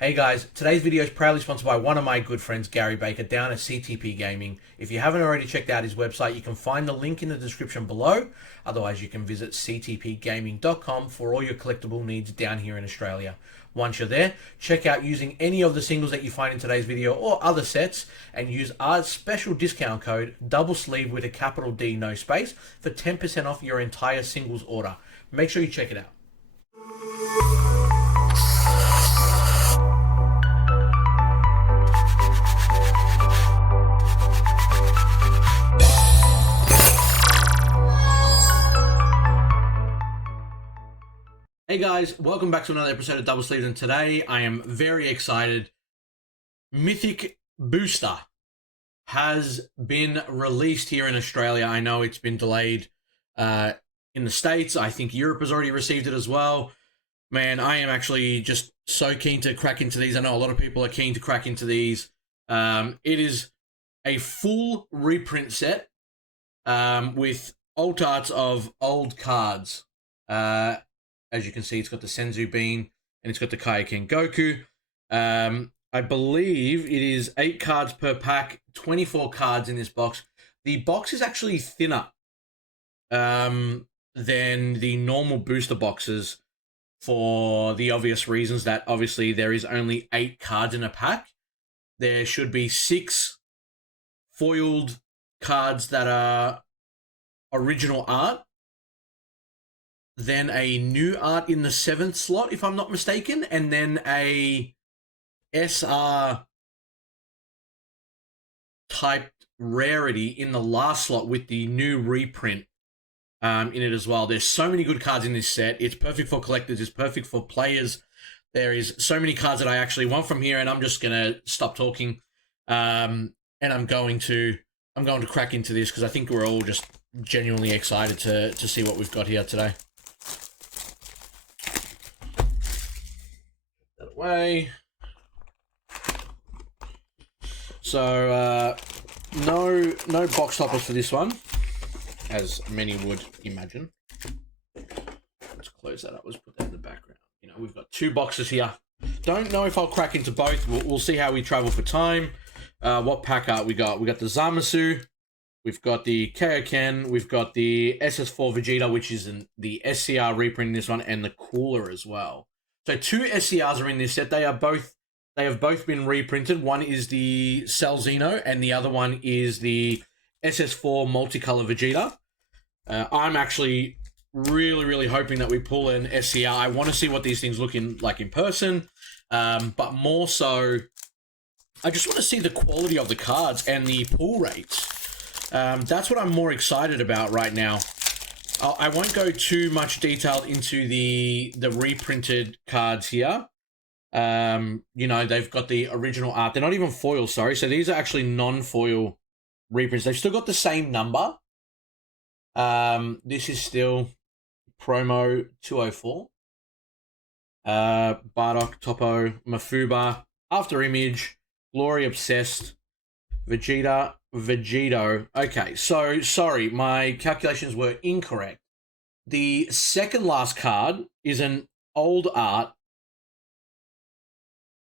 Hey guys, today's video is proudly sponsored by one of my good friends, Gary Baker, down at CTP Gaming. If you haven't already checked out his website, you can find the link in the description below. Otherwise, you can visit ctpgaming.com for all your collectible needs down here in Australia. Once you're there, check out using any of the singles that you find in today's video or other sets and use our special discount code, double sleeve with a capital D, no space, for 10% off your entire singles order. Make sure you check it out. Hey guys, welcome back to another episode of Double Sleeves, and today I am very excited. Mythic Booster has been released here in Australia. I know it's been delayed in the States. I think Europe has already received it as well. Man, I am actually just so keen to crack into these. I know a lot of people are keen to crack into these. It is a full reprint set with alt arts of old cards. As you can see, it's got the Senzu Bean and it's got the Kaioken Goku. I believe it is 8 cards per pack, 24 cards in this box. The box is actually thinner than the normal booster boxes for the obvious reasons that obviously there is only 8 cards in a pack. There should be 6 foiled cards that are original art, then a new art in the 7th slot, if I'm not mistaken, and then a SR type rarity in the last slot with the new reprint in it as well. There's so many good cards in this set. It's perfect for collectors. It's perfect for players. There is so many cards that I actually want from here, and I'm just gonna stop talking, and I'm going to crack into this because I think we're all just genuinely excited to see what we've got here today. Way. So no box toppers for this one, as many would imagine. Let's close that up. Let's put that in the background. You know, we've got 2 boxes here. Don't know if I'll crack into both. We'll see how we travel for time. What pack art we got? We got the Zamasu. We've got the Kaioken. We've got the SS4 Vegeta, which is the SCR reprint in this one, and the Cooler as well. So 2 SCRs are in this set. They have both been reprinted. One is the Cell Xeno, and the other one is the SS4 Multicolor Vegeta. I'm actually really hoping that we pull an SCR. I want to see what these things look like in person, but more so, I just want to see the quality of the cards and the pull rates. That's what I'm more excited about right now. I won't go too much detail into the reprinted cards here. You know, they've got the original art. They're not even foil, sorry. So these are actually non-foil reprints. They've still got the same number. This is still promo 204. Bardock, Topo, Mafuba, After Image, Glory Obsessed, Vegeta, Vegeto. Okay, so sorry, my calculations were incorrect. The second last card is an old art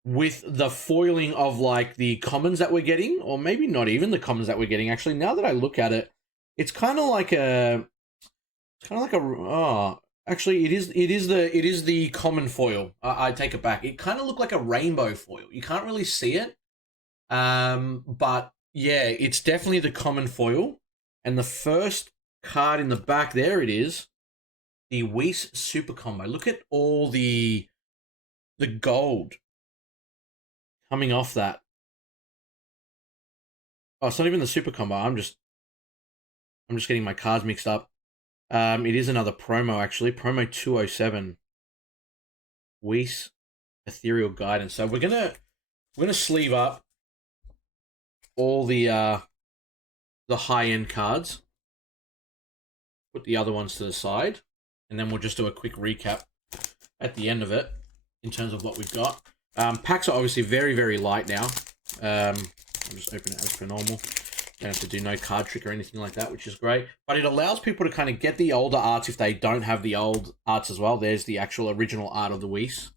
with the foiling of like the commons that we're getting, or maybe not even the commons that we're getting. Actually, now that I look at it, it's kind of like actually it is the common foil. I take it back. It kind of looked like a rainbow foil. You can't really see it. But yeah, it's definitely the common foil. And the first card in the back, there it is. The Whis Super Combo. Look at all the gold coming off that. Oh, it's not even the Super Combo. I'm just getting my cards mixed up. It is another promo, actually. Promo 207. Whis Ethereal Guidance. So we're gonna sleeve up all the high-end cards, put the other ones to the side, and then we'll just do a quick recap at the end of it in terms of what we've got. Packs are obviously very light now. I'll just open it as per normal. Don't have to do no card trick or anything like that, which is great. But it allows people to kind of get the older arts if they don't have the old arts as well. There's the actual original art of the Whis.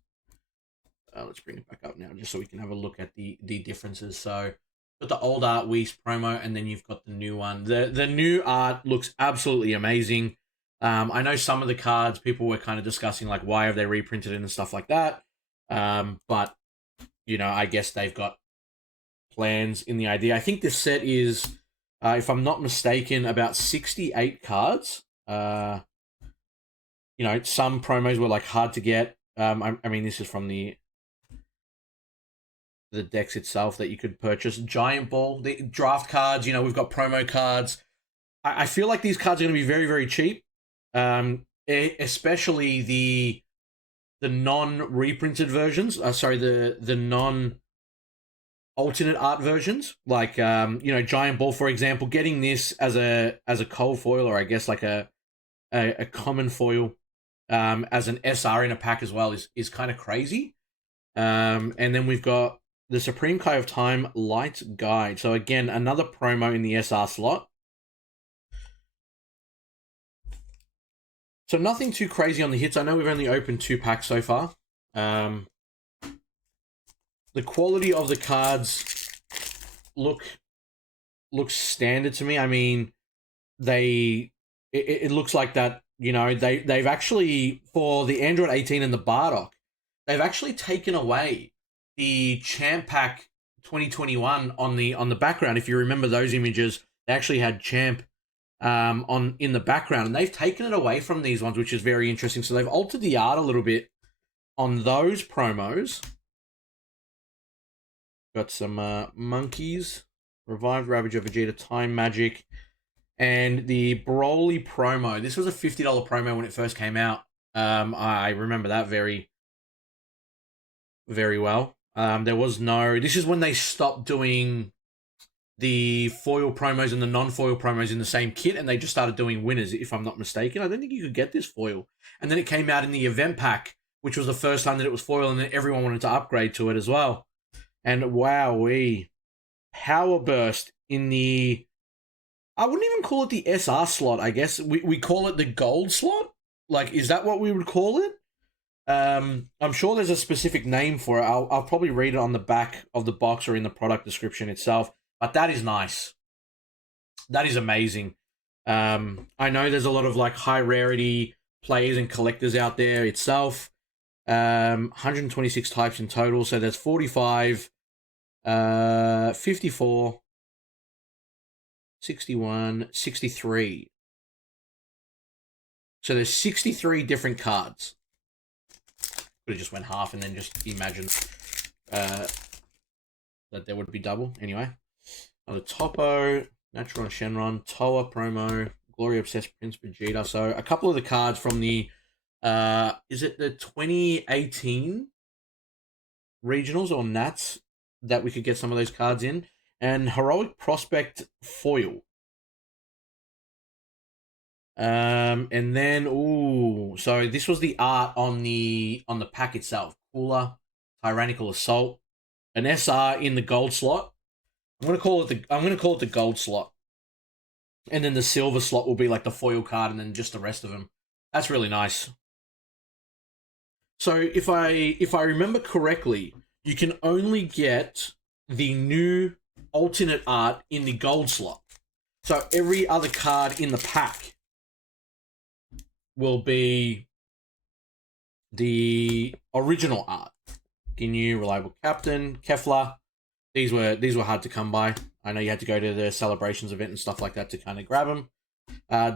Let's bring it back up now, just so we can have a look at the differences. So, got the old art Whis promo, and then you've got the new one. The new art looks absolutely amazing. I know some of the cards people were kind of discussing, like, why have they reprinted it and stuff like that. But you know, I guess they've got plans in the idea. I think this set is, if I'm not mistaken, about 68 cards. You know, some promos were like hard to get. I mean, this is from the decks itself that you could purchase. Giant Ball, the draft cards. You know, we've got promo cards. I feel like these cards are going to be very, very cheap. Especially the non-reprinted versions. Sorry, the non-alternate art versions. Like, you know, Giant Ball, for example. Getting this as a cold foil, or I guess like a common foil, as an SR in a pack as well is kind of crazy. And then we've got the Supreme Kai of Time Light Guide. So again, another promo in the SR slot. So nothing too crazy on the hits. I know we've only opened 2 packs so far. The quality of the cards looks standard to me. I mean, it looks like that, you know, they've actually, for the Android 18 and the Bardock, they've actually taken away the Champ Pack 2021 on the background. If you remember those images, they actually had Champ in the background, and they've taken it away from these ones, which is very interesting. So they've altered the art a little bit on those promos. Got some monkeys, Revived Ravager Vegeta, Time Magic, and the Broly promo. This was a $50 promo when it first came out. I remember that very, very well. There was no... This is when they stopped doing the foil promos and the non-foil promos in the same kit, and they just started doing winners, if I'm not mistaken. I don't think you could get this foil. And then it came out in the event pack, which was the first time that it was foil, and then everyone wanted to upgrade to it as well. And wowee. Power Burst in the... I wouldn't even call it the SR slot, I guess. We call it the gold slot? Like, is that what we would call it? I'm sure there's a specific name for it. I'll probably read it on the back of the box or in the product description itself. But that is nice. That is amazing. I know there's a lot of like high rarity players and collectors out there itself. 126 types in total. So there's 45, 54, 61, 63. So there's 63 different cards. Could have just went half and then just imagine that there would be double. Anyway. The Topo, Natural and Shenron, Toa promo, Glory Obsessed Prince Vegeta. So a couple of the cards from the, is it the 2018 regionals or Nats that we could get some of those cards in? And Heroic Prospect foil. And then, so this was the art on the pack itself. Cooler, Tyrannical Assault, an SR in the gold slot. I'm gonna call it the gold slot, and then the silver slot will be like the foil card, and then just the rest of them. That's really nice. So if I remember correctly, you can only get the new alternate art in the gold slot. So every other card in the pack will be the original art. Ginyu, Reliable Captain, Kefla. These were hard to come by. I know you had to go to the Celebrations event and stuff like that to kind of grab them.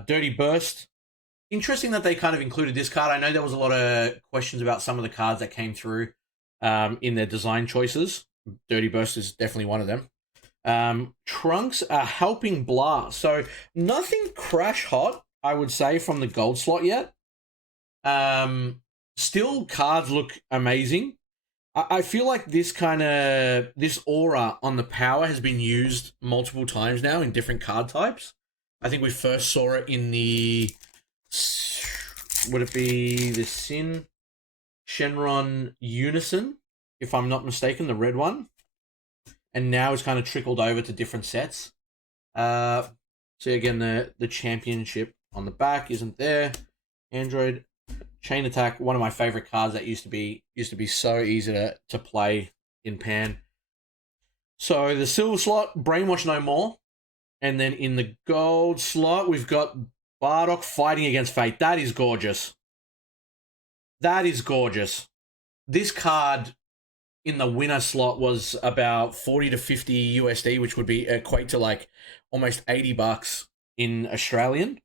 Dirty Burst. Interesting that they kind of included this card. I know there was a lot of questions about some of the cards that came through in their design choices. Dirty Burst is definitely one of them. Trunks are Helping Blast. So nothing crash hot, I would say, from the gold slot yet. Still, cards look amazing. I feel like this aura on the power has been used multiple times now in different card types. I think we first saw it in the... Would it be the Sin Shenron Unison, if I'm not mistaken, the red one? And now it's kind of trickled over to different sets. So again, the championship on the back isn't there. Android Chain Attack, one of my favorite cards that used to be so easy to play in Pan. So the silver slot, Brainwash No More. And then in the gold slot, we've got Bardock Fighting Against Fate. That is gorgeous. That is gorgeous. This card in the winner slot was about 40 to 50 USD, which would be equate to like almost $80 in Australian.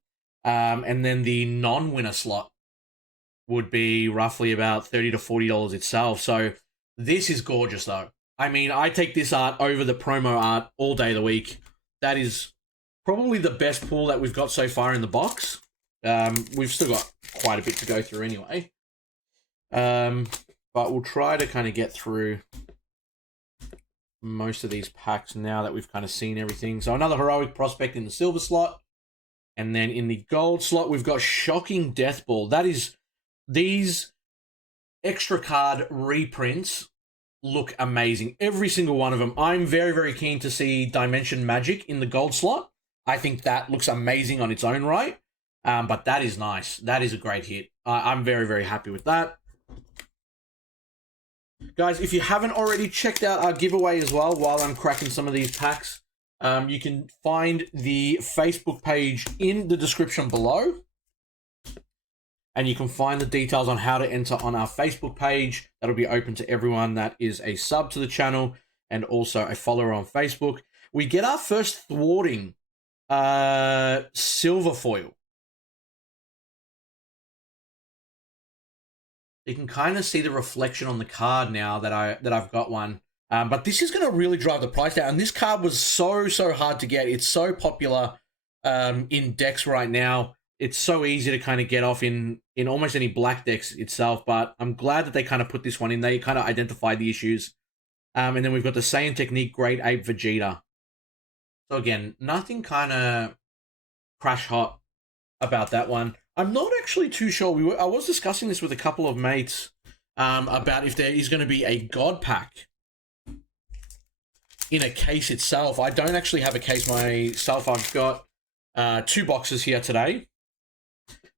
And then the non-winner slot would be roughly about $30 to $40 itself. So this is gorgeous, though. I mean, I take this art over the promo art all day of the week. That is probably the best pull that we've got so far in the box. We've still got quite a bit to go through anyway. But we'll try to kind of get through most of these packs now that we've kind of seen everything. So another Heroic Prospect in the silver slot. And then in the gold slot, we've got Shocking Death Ball. That is, these extra card reprints look amazing. Every single one of them. I'm very, very keen to see Dimension Magic in the gold slot. I think that looks amazing on its own right. But that is nice. That is a great hit. I'm very, very happy with that. Guys, if you haven't already checked out our giveaway as well while I'm cracking some of these packs, you can find the Facebook page in the description below. And you can find the details on how to enter on our Facebook page. That'll be open to everyone that is a sub to the channel and also a follower on Facebook. We get our first thwarting silver foil. You can kind of see the reflection on the card now that I've got one. But this is going to really drive the price down. And this card was so hard to get. It's so popular in decks right now. It's so easy to kind of get off in almost any black decks itself. But I'm glad that they kind of put this one in. They kind of identified the issues. And then we've got the Saiyan Technique Great Ape Vegeta. So again, nothing kind of crash hot about that one. I'm not actually too sure. I was discussing this with a couple of mates about if there is going to be a God Pack in a case itself. I don't actually have a case myself. I've got 2 boxes here today.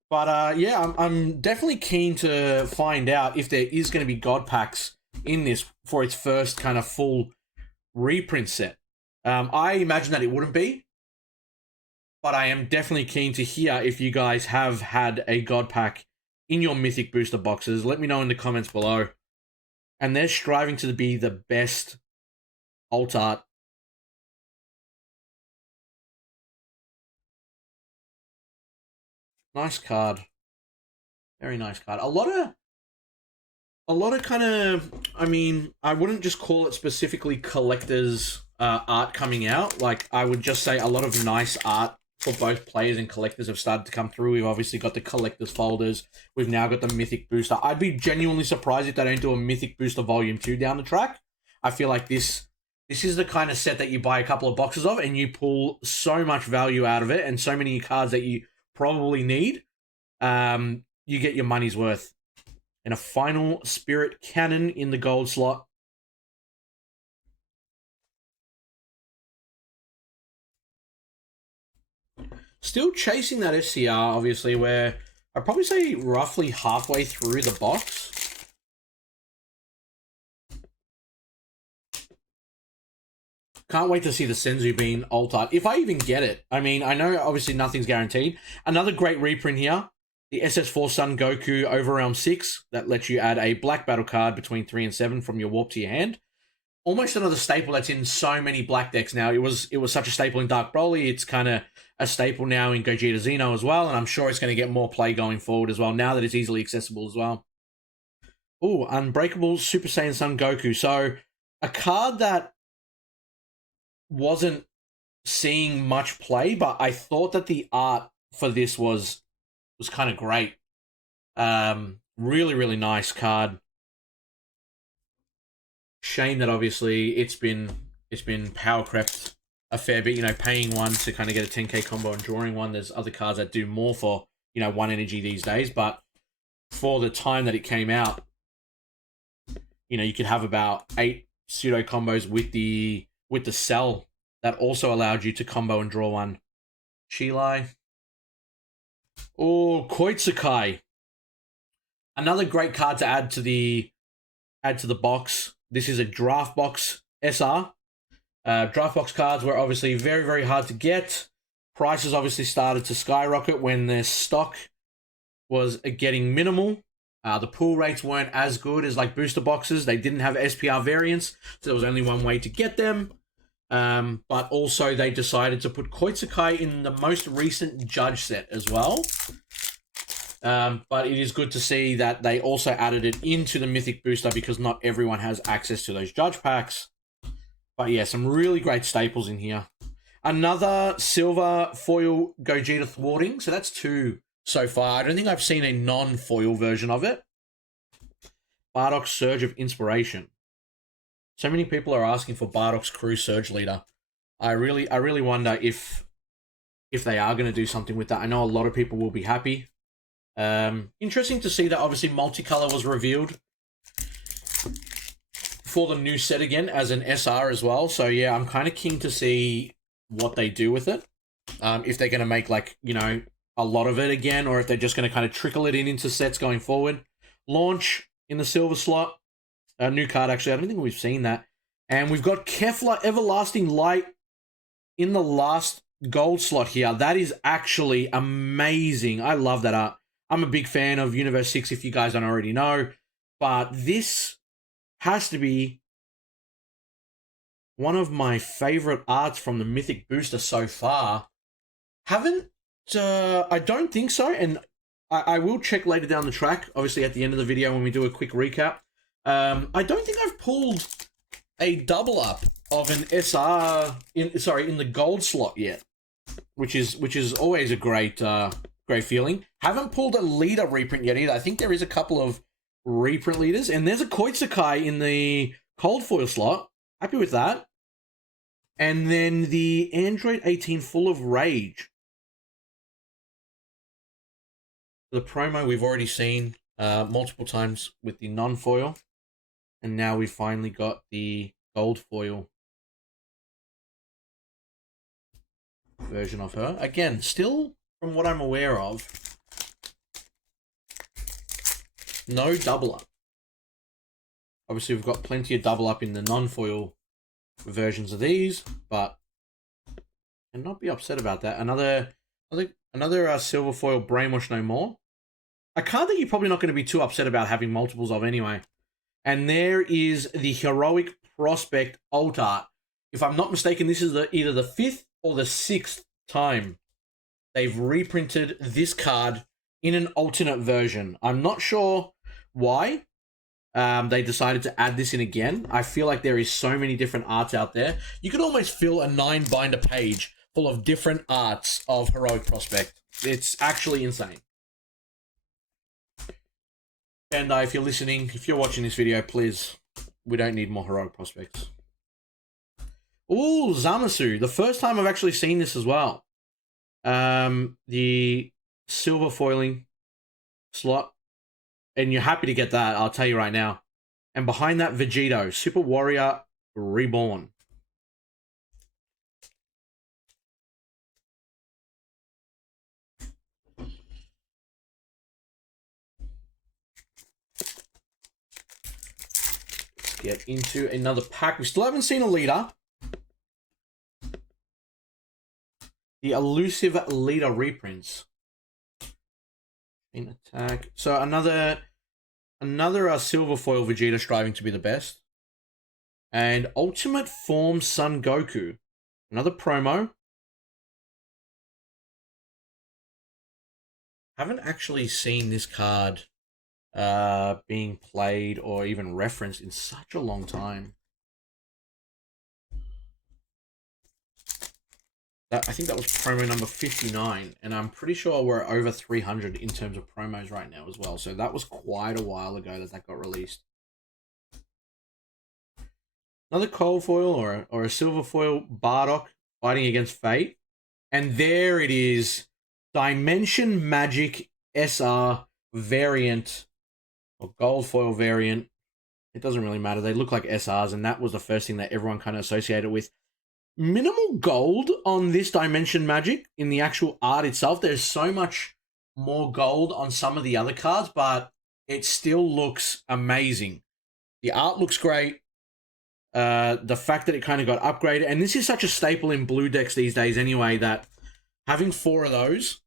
But yeah, I'm definitely keen to find out if there is going to be God Packs in this for its first kind of full reprint set. I imagine that it wouldn't be. But I am definitely keen to hear if you guys have had a God Pack in your Mythic booster boxes. Let me know in the comments below. And they're striving to be the best alt art. Nice card. Very nice card. A lot of kind of, I mean, I wouldn't just call it specifically collectors art coming out. Like, I would just say a lot of nice art for both players and collectors have started to come through. We've obviously got the collectors folders. We've now got the Mythic Booster. I'd be genuinely surprised if they don't do a Mythic Booster Volume 2 down the track. I feel like this is the kind of set that you buy a couple of boxes of and you pull so much value out of it and so many cards that you probably need. You get your money's worth. And a final Spirit Cannon in the gold slot. Still chasing that SCR, obviously, where I'd probably say roughly halfway through the box. Can't wait to see the Senzu being altered. If I even get it. I mean, I know obviously nothing's guaranteed. Another great reprint here. The SS4 Sun Goku Overrealm 6. That lets you add a black battle card between 3 and 7 from your warp to your hand. Almost another staple that's in so many black decks now. It was such a staple in Dark Broly. It's kind of a staple now in Gogeta Xeno as well, and I'm sure it's going to get more play going forward as well, now that it's easily accessible as well. Ooh, Unbreakable Super Saiyan Sun Goku. So, a card that wasn't seeing much play, but I thought that the art for this was kind of great. Really, really nice card. Shame that obviously it's been power crept a fair bit, you know, paying one to kind of get a 10k combo and drawing one. There's other cards that do more for, you know, 1 energy these days, but for the time that it came out, you know, you could have about 8 pseudo combos with the cell that also allowed you to combo and draw one. Chilai. Oh, Koitsukai. Another great card to add to the box. This is a draft box SR. Draft box cards were obviously very, very hard to get. Prices obviously started to skyrocket when their stock was getting minimal. The pull rates weren't as good as like booster boxes. They didn't have SPR variants, so there was only one way to get them. But also they decided to put Koitsukai in the most recent Judge set as well. But it is good to see that they also added it into the Mythic booster because not everyone has access to those Judge packs. But yeah, some really great staples in here. Another silver foil Gogeta thwarting. So that's 2 so far. I don't think I've seen a non-foil version of it. Bardock's Surge of Inspiration. So many people are asking for Bardock's Crew Surge Leader. I really wonder if they are going to do something with that. I know a lot of people will be happy. Interesting to see that obviously multicolor was revealed for the new set again as an SR as well. So yeah, I'm kind of keen to see what they do with it. If they're going to make like, you know, a lot of it again, or if they're just going to kind of trickle it into sets going forward. Launch in the silver slot. A new card, actually. I don't think we've seen that. And we've got Kefla Everlasting Light in the last gold slot here. That is actually amazing. I love that art. I'm a big fan of Universe 6, if you guys don't already know. But this has to be one of my favorite arts from the Mythic booster so far. I don't think so, and I will check later down the track, obviously at the end of the video when we do a quick recap. I don't think I've pulled a double up of an SR in the gold slot yet, which is always a great feeling. Haven't pulled a leader reprint yet either. I think there is a couple of reprint leaders, and there's a Koitsukai in the cold foil slot. Happy with that. And then the Android 18 Full of Rage. The promo we've already seen multiple times with the non-foil. And now we finally got the gold foil version of her. Again, still, from what I'm aware of, no double up. Obviously, we've got plenty of double up in the non-foil versions of these, but and not be upset about that. Another silver foil Brainwash No More. A card that you're probably not going to be too upset about having multiples of anyway. And there is the Heroic Prospect Alt Art. If I'm not mistaken, this is either the 5th or the 6th time they've reprinted this card in an alternate version. I'm not sure why they decided to add this in again. I feel like there is so many different arts out there. You could almost fill a 9-binder page full of different arts of Heroic Prospect. It's actually insane. And if you're listening, if you're watching this video, please, we don't need more Heroic Prospects. Ooh, Zamasu. The first time I've actually seen this as well. The silver foiling slot. And you're happy to get that, I'll tell you right now. And behind that, Vegito, Super Warrior Reborn. Get into another pack. We still haven't seen a leader. The elusive leader reprints. In attack. So another silver foil Vegeta striving to be the best. And Ultimate Form Son Goku. Another promo. Haven't actually seen this card being played or even referenced in such a long time. I think that was promo number 59, and I'm pretty sure we're over 300 in terms of promos right now as well. So that was quite a while ago that got released. Another cold foil or a silver foil Bardock fighting against Fate. And there it is. Dimension Magic SR variant or gold foil variant. It doesn't really matter. They look like SRs, and that was the first thing that everyone kind of associated with. Minimal gold on this Dimension Magic in the actual art itself. There's so much more gold on some of the other cards, but it still looks amazing. The art looks great. The fact that it kind of got upgraded, and this is such a staple in blue decks these days anyway, that having 4 of those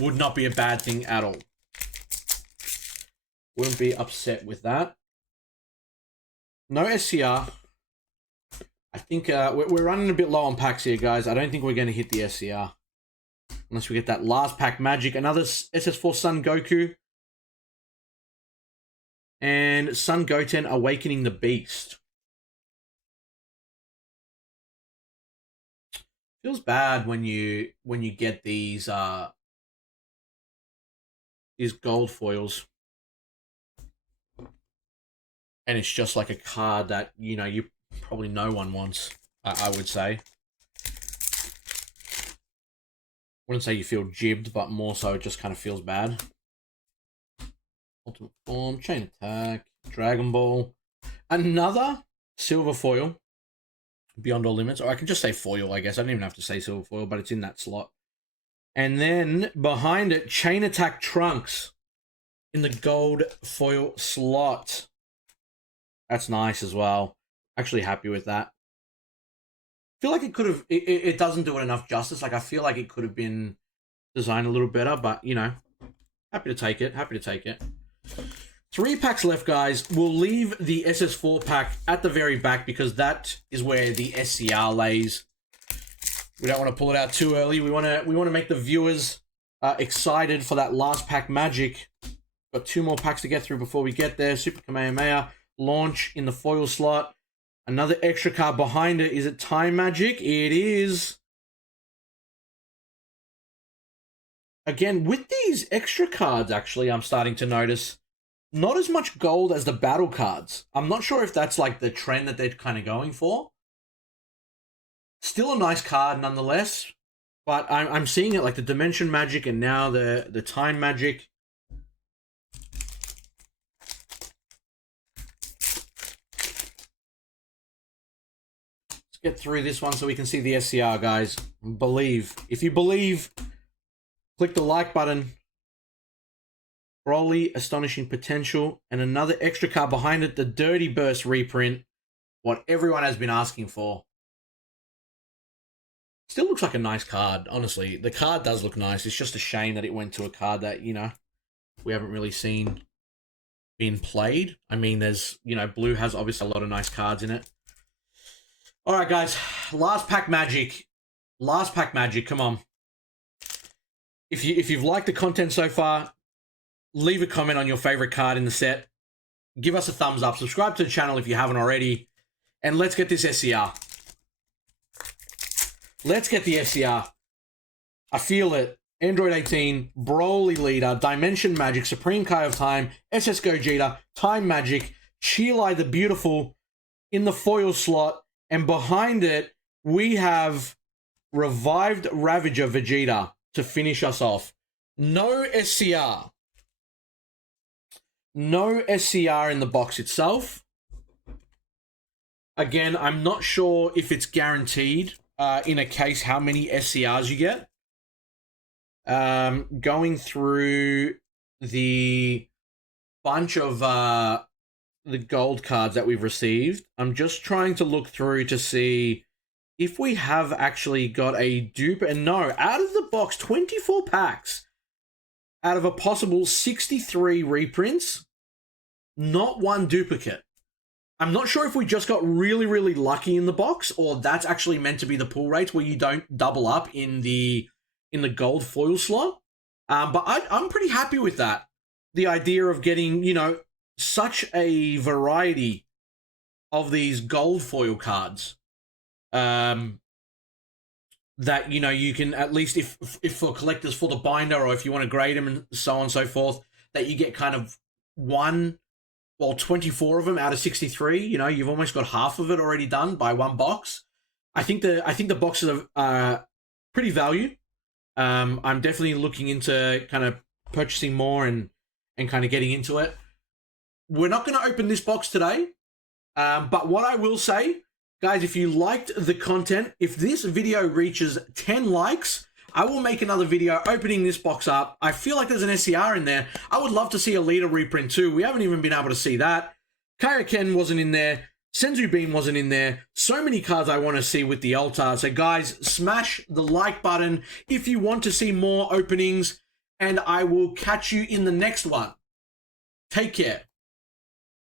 would not be a bad thing at all. Wouldn't be upset with that. No SCR. I think we're running a bit low on packs here, guys. I don't think we're going to hit the SCR. Unless we get that last pack magic. Another SS4 Sun Goku. And Sun Goten Awakening the Beast. Feels bad when you get these gold foils. And it's just like a card that, you know, you probably no one wants, I would say. Wouldn't say you feel jibbed, but more so it just kind of feels bad. Ultimate Form, Chain Attack, Dragon Ball. Another silver foil, Beyond All Limits. Or I can just say foil, I guess. I don't even have to say silver foil, but it's in that slot. And then behind it, Chain Attack Trunks in the gold foil slot. That's nice as well. Actually happy with that. Feel like it could have... It doesn't do it enough justice. Like, I feel like it could have been designed a little better, but, you know, happy to take it. Happy to take it. 3 packs left, guys. We'll leave the SS4 pack at the very back because that is where the SCR lays. We don't want to pull it out too early. We want to make the viewers excited for that last pack magic. Got 2 more packs to get through before we get there. Super Kamehameha launch in the foil slot. Another extra card behind it. Is it Time Magic? It is. Again, with these extra cards, actually, I'm starting to notice not as much gold as the battle cards. I'm not sure if that's like the trend that they're kind of going for. Still a nice card nonetheless, but I'm seeing it like the Dimension Magic and now the Time Magic. Let's get through this one so we can see the SCR, guys. Believe. If you believe, click the like button. Broly, Astonishing Potential, and another extra card behind it, the Dirty Burst reprint. What everyone has been asking for. Still looks like a nice card, honestly. The card does look nice. It's just a shame that it went to a card that, you know, we haven't really seen being played. I mean, there's, you know, blue has obviously a lot of nice cards in it. All right, guys. Last pack magic. Last pack magic. Come on. If you've liked the content so far, leave a comment on your favorite card in the set. Give us a thumbs up. Subscribe to the channel if you haven't already. And let's get this SCR. Let's get the SCR. I feel it. Android 18, Broly Leader, Dimension Magic, Supreme Kai of Time, SS Gogeta, Time Magic, Chilai the Beautiful in the foil slot. And behind it, we have Revived Ravager Vegeta to finish us off. No SCR. No SCR in the box itself. Again, I'm not sure if it's guaranteed in a case how many SCRs you get. Going through the bunch of the gold cards that we've received, I'm just trying to look through to see if we have actually got a dupe. And no, out of the box, 24 packs. Out of a possible 63 reprints, not one duplicate. I'm not sure if we just got really, really lucky in the box, or that's actually meant to be the pull rates where you don't double up in the gold foil slot. But I'm pretty happy with that. The idea of getting, you know, such a variety of these gold foil cards. That, you know, you can at least, if for collectors for the binder, or if you want to grade them and so on and so forth, that you get kind of 24 of them out of 63. You know, you've almost got half of it already done by one box. I think the boxes are pretty valued. I'm definitely looking into kind of purchasing more and kind of getting into it. We're not going to open this box today, but what I will say, guys, if you liked the content, if this video reaches 10 likes, I will make another video opening this box up. I feel like there's an SCR in there. I would love to see a leader reprint too. We haven't even been able to see that. Kaioken wasn't in there. Senzu Bean wasn't in there. So many cards I want to see with the altar. So guys, smash the like button if you want to see more openings, and I will catch you in the next one. Take care.